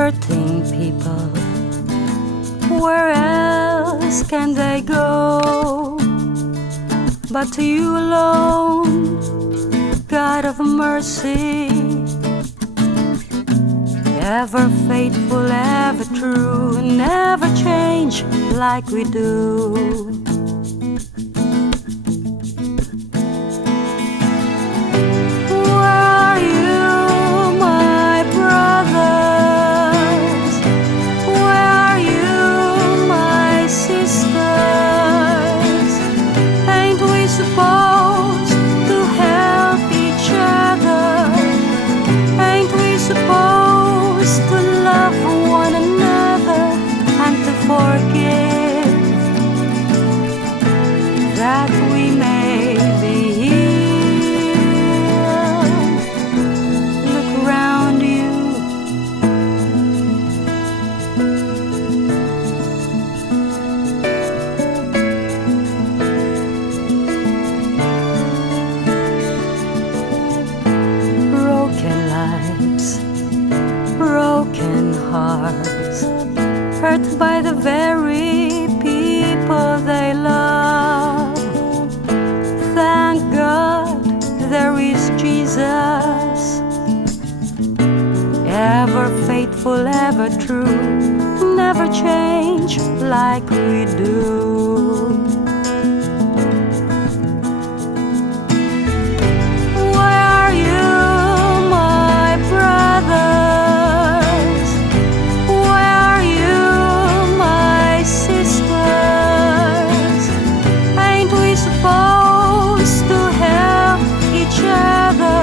hurting people. Where else can they go but to you alone, God of mercy? Ever faithful, ever true, never change like we do. That we may be healed. Look around you. Broken lives, broken hearts, hurt by the very people they love. Thank God there is Jesus, ever faithful, ever true, never change like we do. Where are you, my brothers? Where are you, my sisters? Ain't we supposed to help each other?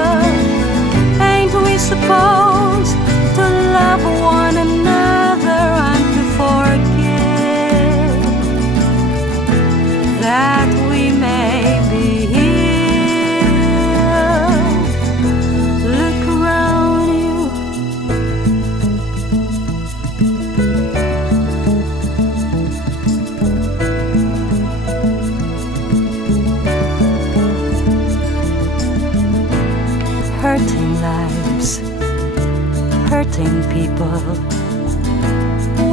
Ain't we supposed to love one another and to forgive, that we may be healed? Look around you. Hurting lives, hurting people.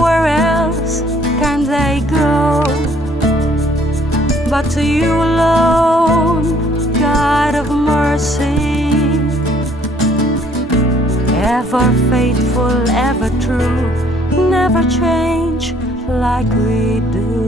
Where else can they go but to you alone, God of mercy? Ever faithful, ever true, never change like we do.